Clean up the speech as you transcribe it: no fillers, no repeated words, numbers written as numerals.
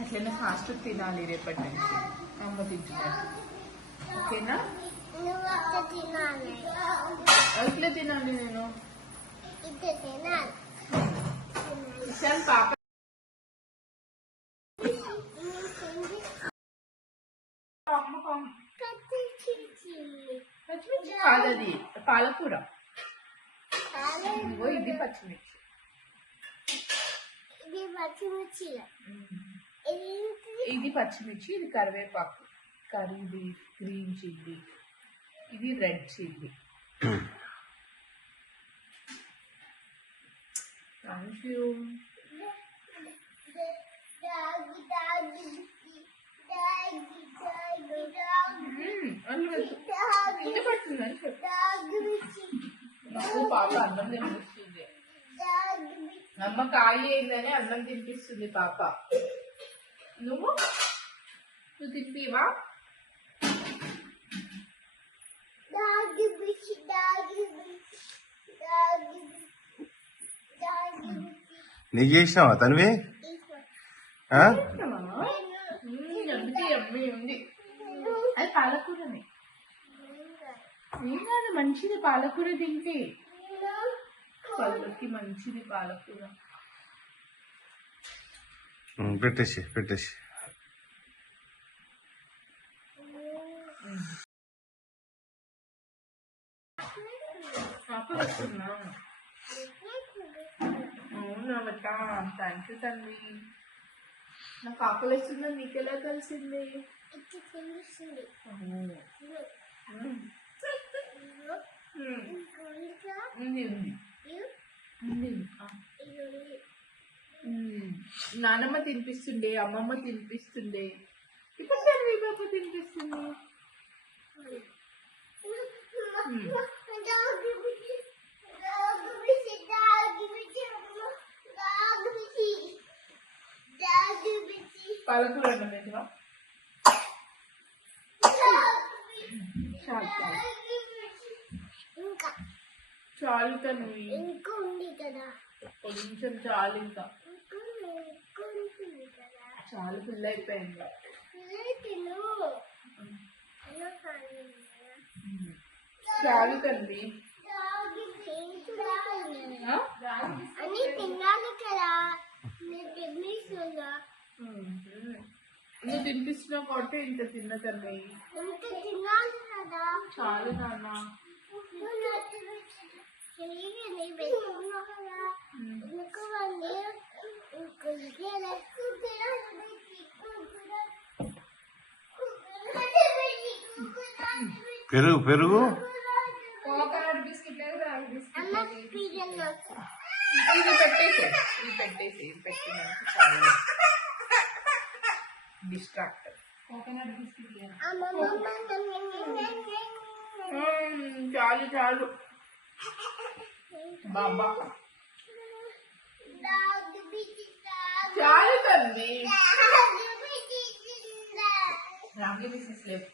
అట్లనే ఫాస్ట్ తినాలి రేపటి నుంచి. అమ్మ తింటున్నాను. ఓకేనా? ఎట్లా తినాలి నేను? పాప పచ్చిమిర్చి కాదది, పాలకూర. ఇది పచ్చిమిర్చి. ఇది పచ్చిమిర్చి, ఇది కరివేపాకు, కర్రీ, గ్రీన్ చిల్లీ, ఇది రెడ్ చిల్లీ. Thank you. నాకు పాప అన్నం తినిపిస్తుంది. అమ్మ కాయ అయిందని అన్నం తినిపిస్తుంది పాప. నువ్వు తినిపివా? నీకు చేసినావా తనవి? ఉంది. అది పాలకూరనే. ఏం కాదు, మంచిది పాలకూర తింటే, పళ్ళకి మంచిది పాలకూర. పెట్టేసి అవునా బట్ట, థ్యాంక్ యూ తండ్రి. నాకు ఆకలి వేస్తుందని నీకెలా తెలిసింది? నానమ్మ తినిపిస్తుండే, అమ్మమ్మ తినిపిస్తుండే, ఇప్పుడు తండ్రి బాబు తినిపిస్తుంది. పాలకూర అన్నం తింటున్నా. చాలు తను, కొంచెం చాలు, ఇంకా చాలు, ఫుల్ అయిపోయింది. చాలు తండ్రి. నువ్వు తినిపిస్తున్నావు కాబట్టి ఇంత తిన్న తండ్రి. చాలు నాన్న. పెరుగు కోకోనట్ బిస్కెట్ ఇది పెట్టేసి పెట్టి మనకి చాలా డిస్ట్రాక్ట్. కోకోనట్ బిస్కెట్ చాలు బాబా, చాలు తండ్రి. రాగి బిస్కెట్